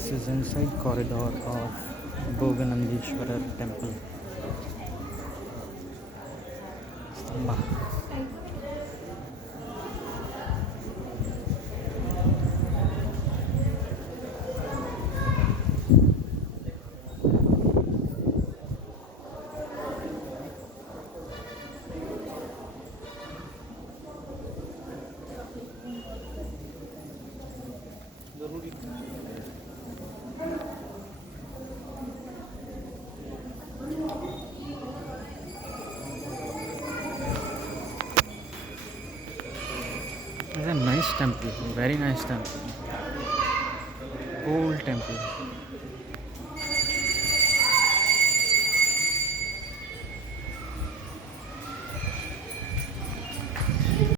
This is inside corridor of Boganandishwarar temple. Stamba. It's a nice temple, very nice temple. Old temple.